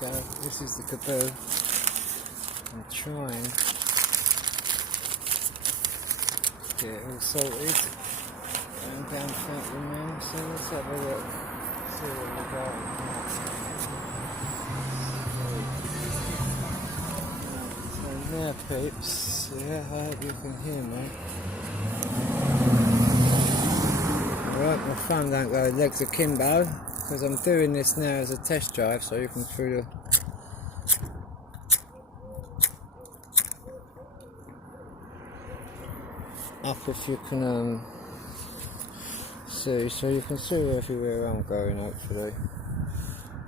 go. This is the Caboo. I'm trying to get it all sorted. Going down Franklin now, so let's have a look. See what we've got. So now peeps, yeah, I hope you can hear me. Right, my phone don't go legs akimbo, because I'm doing this now as a test drive, so you can through the up if you can see, so you can see everywhere I'm going hopefully.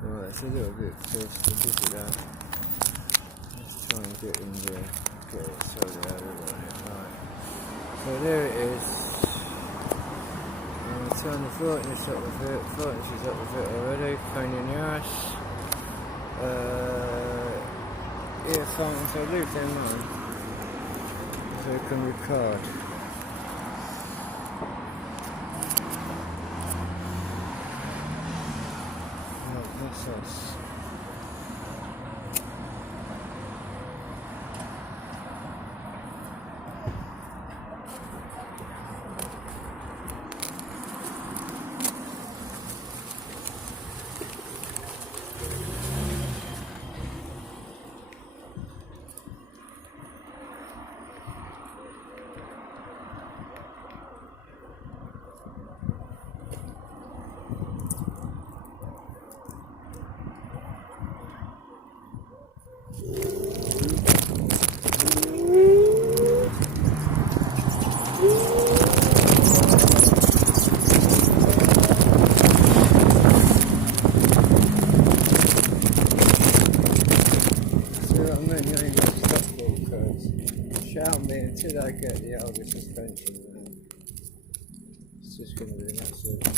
Right, it's a little bit twisted, look at that. Let's try and get in there, get it sorted out of it. Right, so there it is. I'm going to turn the brightness up a bit, brightness is up a bit already, pain in the arse. Earphones, so leave them on, so you can record. What's this? Until I get the older suspension, it's just going to be that sort of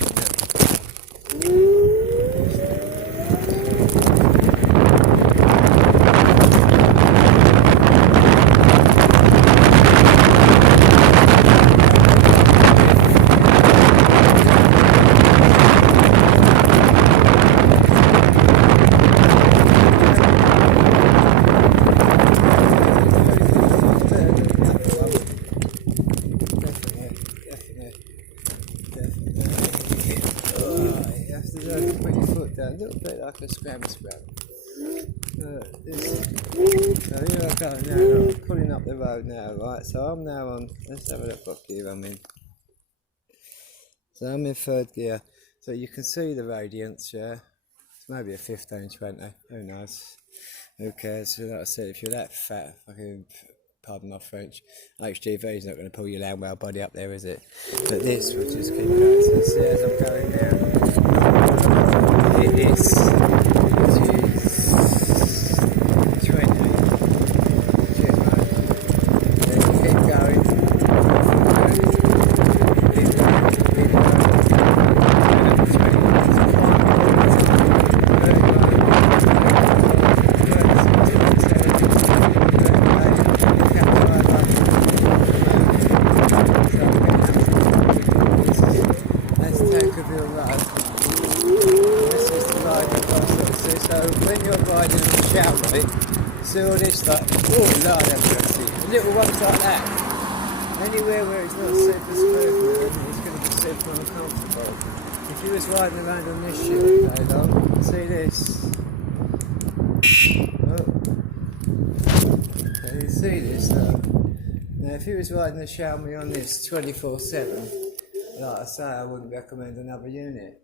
a little bit like a scram. So here I go now, I'm pulling up the road now, right, so I'm now on, let's have a look what gear I'm in. So I'm in third gear, so you can see the radiance, yeah, it's maybe a 15, 20, who knows, who cares. So like I said, if you're that fat, fucking, pardon my French, HGV is not going to pull your Landwell body up there, is it? But this will just keep going, so see as I'm going now, hit this, which is 20, cheers mate, then keep going, see all this like, oh Lord have mercy, little ones like that, anywhere where it's not super smooth, it's going to be super uncomfortable. If you was riding around on this shit all day long, see this, can you see this though? Now if you was riding the Xiaomi on this 24/7, like I say, I wouldn't recommend another unit,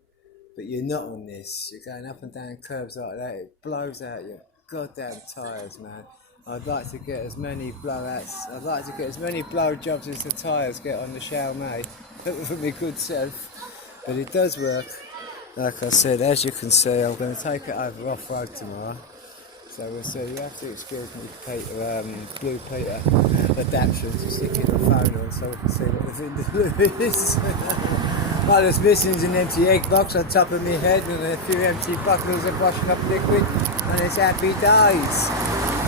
but you're not on this, you're going up and down curves like that, it blows out your goddamn tyres, man. I'd like to get as many blowouts, I'd like to get as many blow jobs as the tyres get on the Xiaomi for my good self, but it does work. Like I said, as you can see, I'm going to take it over off-road tomorrow, so we'll see. You have to excuse me, Peter, Blue Peter adaptation to sticking the phone on so we can see what the Vindaloo is. What I was missing is an empty egg box on top of my head and a few empty bottles of washing up liquid, and it's happy days.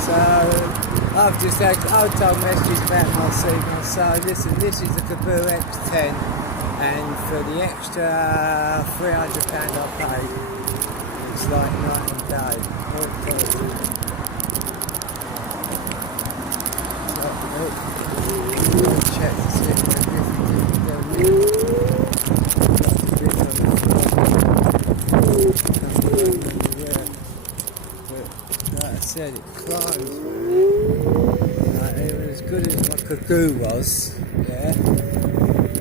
So I've just had old messages about my signal. So listen, this is the Caboo X10, and for the extra £300 I paid, it's like night and day. Check to see if there's anything down here. But like I said, it climbs, man. Like, it was as good as my Kagoo was, yeah.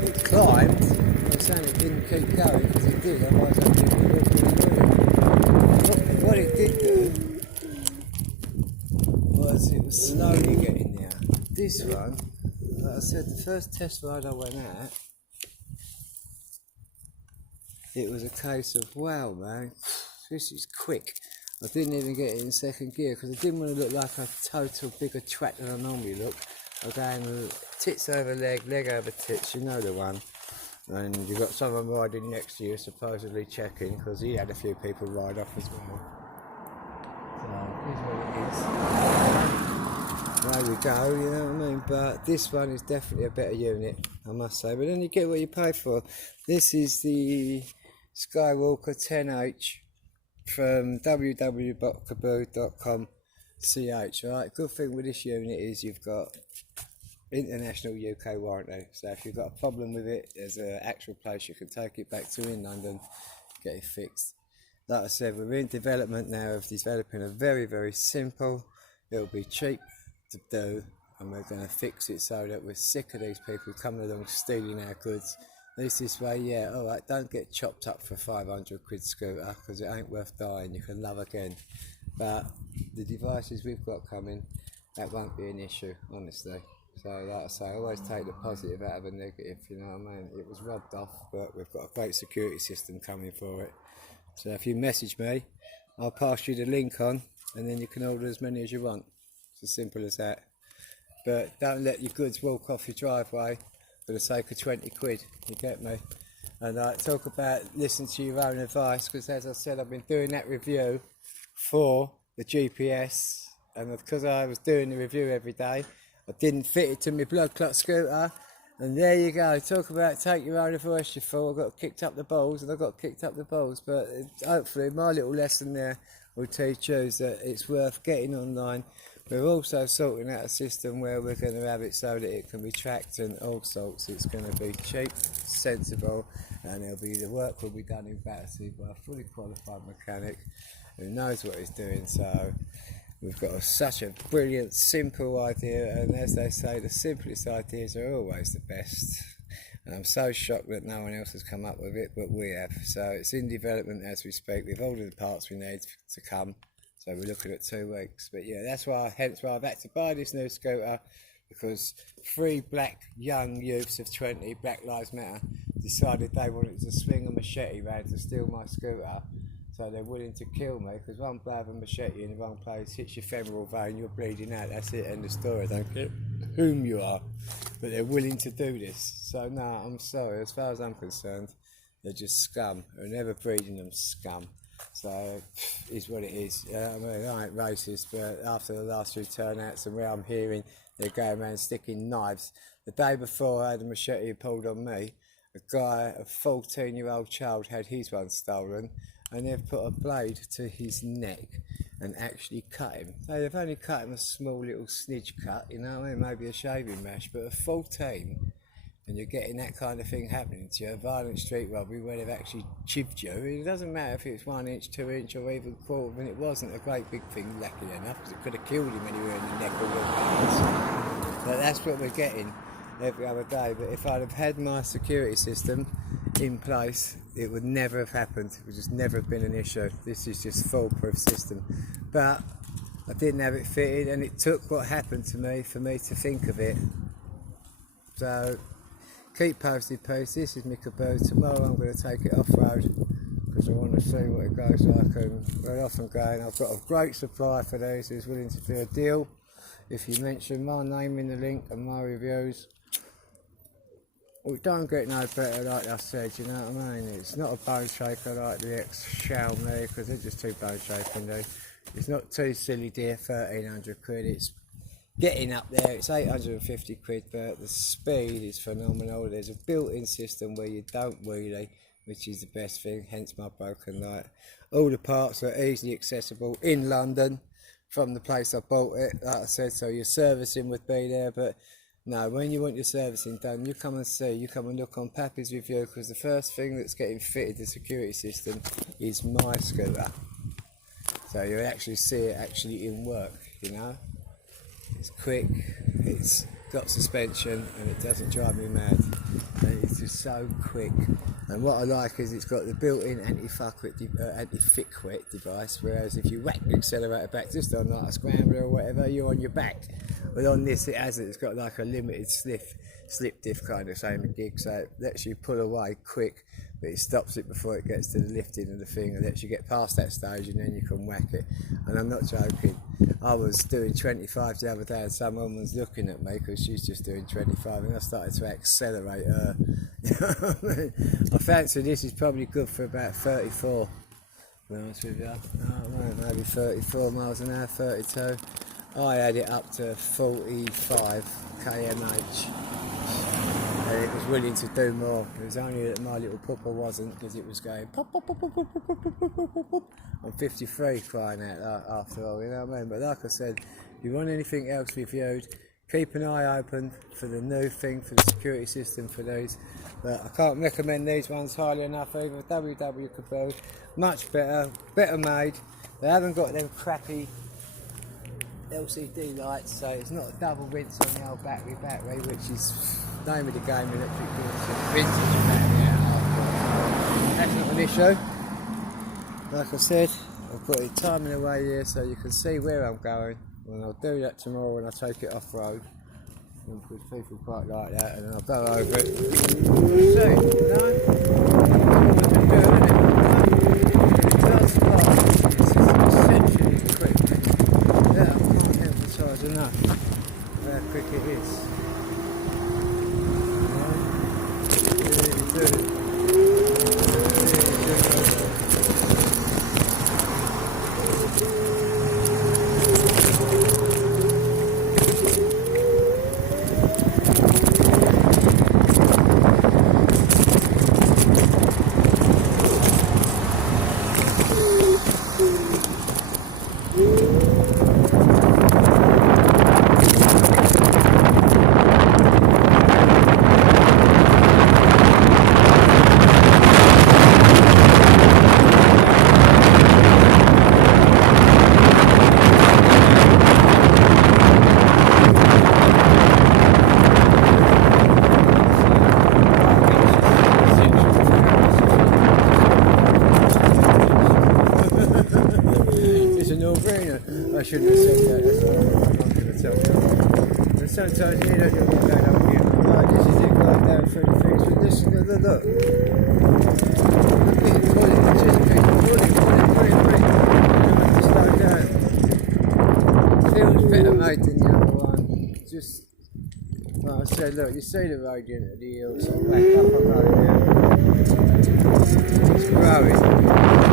It climbed. I'm saying it didn't keep going because it did, otherwise I'd be what it did do was it was slowly getting there. This one, like I said, the first test ride I went at, it was a case of, wow man, this is quick. I didn't even get it in second gear because I didn't want to look like a total bigger twat than I normally look. I was going tits over leg, leg over tits, you know the one. And you've got someone riding next to you supposedly checking because he had a few people ride off as well. So here's what it is. There we go, you know what I mean? But this one is definitely a better unit, I must say. But then you get what you pay for. This is the Skywalker 10H from www.kagoo.com.ch, right? Good thing with this unit is you've got international UK warranty, so if you've got a problem with it, there's an actual place you can take it back to in London, get it fixed. Like I said, we're in development now of developing a very, very simple, it'll be cheap to do, and we're going to fix it so that we're sick of these people coming along stealing our goods. At least this way, yeah, alright, don't get chopped up for 500 quid scooter, because it ain't worth dying, you can love again. But the devices we've got coming, that won't be an issue, honestly. So like I say, I always take the positive out of the negative, you know what I mean? It was robbed off, but we've got a great security system coming for it. So if you message me, I'll pass you the link on, and then you can order as many as you want. It's as simple as that. But don't let your goods walk off your driveway for the sake of 20 quid, you get me? And talk about listen to your own advice, because as I said, I've been doing that review for the GPS, and because I was doing the review every day, I didn't fit it to my blood clot scooter, and there you go. Talk about take your own advice, you fool. I got kicked up the balls, and I got kicked up the balls, but hopefully my little lesson there will teach you that it's worth getting online. We're also sorting out a system where we're going to have it so that it can be tracked and all sorts. It's going to be cheap, sensible, and the work will be done in Battersea by a fully qualified mechanic who knows what he's doing. So we've got such a brilliant, simple idea, and as they say, the simplest ideas are always the best. And I'm so shocked that no one else has come up with it, but we have. So it's in development as we speak. We've ordered the parts we need to come. So we're looking at 2 weeks. But yeah, hence why I've had to buy this new scooter, because 3 black young youths of 20, Black Lives Matter, decided they wanted to swing a machete round to steal my scooter. So they're willing to kill me, because one blow of a machete in the wrong place hits your femoral vein, you're bleeding out, that's it, end of story. I don't care whom you are, but they're willing to do this. So no, I'm sorry, as far as I'm concerned, they're just scum. We're never breeding them scum. So is what it is. I mean, I ain't racist, but after the last few turnouts and where I'm hearing they're going around sticking knives, the day before I had a machete pulled on me, a guy, a 14-year-old child, had his one stolen, and they've put a blade to his neck and actually cut him. They've only cut him a small little snidge cut, you know what I mean, maybe a shaving mash, but at 14, and you're getting that kind of thing happening to you, a violent street robbery where they've actually chipped you. It doesn't matter if it's 1 inch, 2 inch, or even quarter, and it wasn't a great big thing, luckily enough, because it could have killed him anywhere in the neck or the But that's what we're getting every other day. But if I'd have had my security system in place, it would never have happened. It would just never have been an issue. This is just foolproof system. But I didn't have it fitted, and it took what happened to me for me to think of it. So keep posted, post. This is my Kagoo. Tomorrow I'm going to take it off-road because I want to see what it goes like, and we're off and going. I've got a great supply for these who's willing to do a deal. If you mention my name in the link and my reviews, well, don't get no better, like I said, you know what I mean? It's not a bone shaker like the ex-Xiaomi, because they're just too bone shaking, dude. It's not too silly dear, 1,300 quid. It's getting up there, it's 850 quid, but the speed is phenomenal. There's a built-in system where you don't wheelie, which is the best thing, hence my broken light. All the parts are easily accessible in London from the place I bought it, like I said, so your servicing would be there. But no, when you want your servicing done, you come and see, you come and look on Pappy's Review, because the first thing that's getting fitted, the security system, is my scooter. So you actually see it actually in work, you know. It's quick, it's got suspension, and it doesn't drive me mad. And it's just so quick. And what I like is it's got the built-in anti-thick wet device, whereas if you whack the accelerator back just on like a scrambler or whatever, you're on your back. But on this, it's got like a limited slip diff kind of same gig, so it lets you pull away quick, but it stops it before it gets to the lifting of the thing, and lets you get past that stage, and then you can whack it. And I'm not joking. I was doing 25 the other day, and someone was looking at me because she's just doing 25, and I started to accelerate her. You know what I mean? I fancy this is probably good for about 34. To be honest with you, maybe 34 miles an hour, 32. I had it up to 45 kmh, and it was willing to do more. It was only that my little pupper wasn't, because it was going pop pop pop pop pop pop pop pop pop pop pop. I'm 53 crying out after all, you know what I mean? But like I said, if you want anything else reviewed, keep an eye open for the new thing, for the security system for these. But I can't recommend these ones highly enough either. WW Caboose, much better made. They haven't got them crappy LCD lights, so it's not a double rinse on the old battery, which is the name of the game, electric vehicles. Vintage battery out. That's not an issue. Like I said, I've got it timing away here so you can see where I'm going, and I'll do that tomorrow when I take it off road, because people quite like that, and then I'll go over it. We'll see, you know? It does fast. It's just essentially quick. Yeah, I can't emphasise enough how quick it is. Really do. I shouldn't have said that, that's all I'm not going to tell you. But sometimes you don't get going up here. Like, this is it going down through the things, but this is the look. Look at it, pull it, just pull it. You don't have to slow down. Feels better made than the other one. Just, like I said, look, you see the road unit, the hill, so back up on road here. It's growing.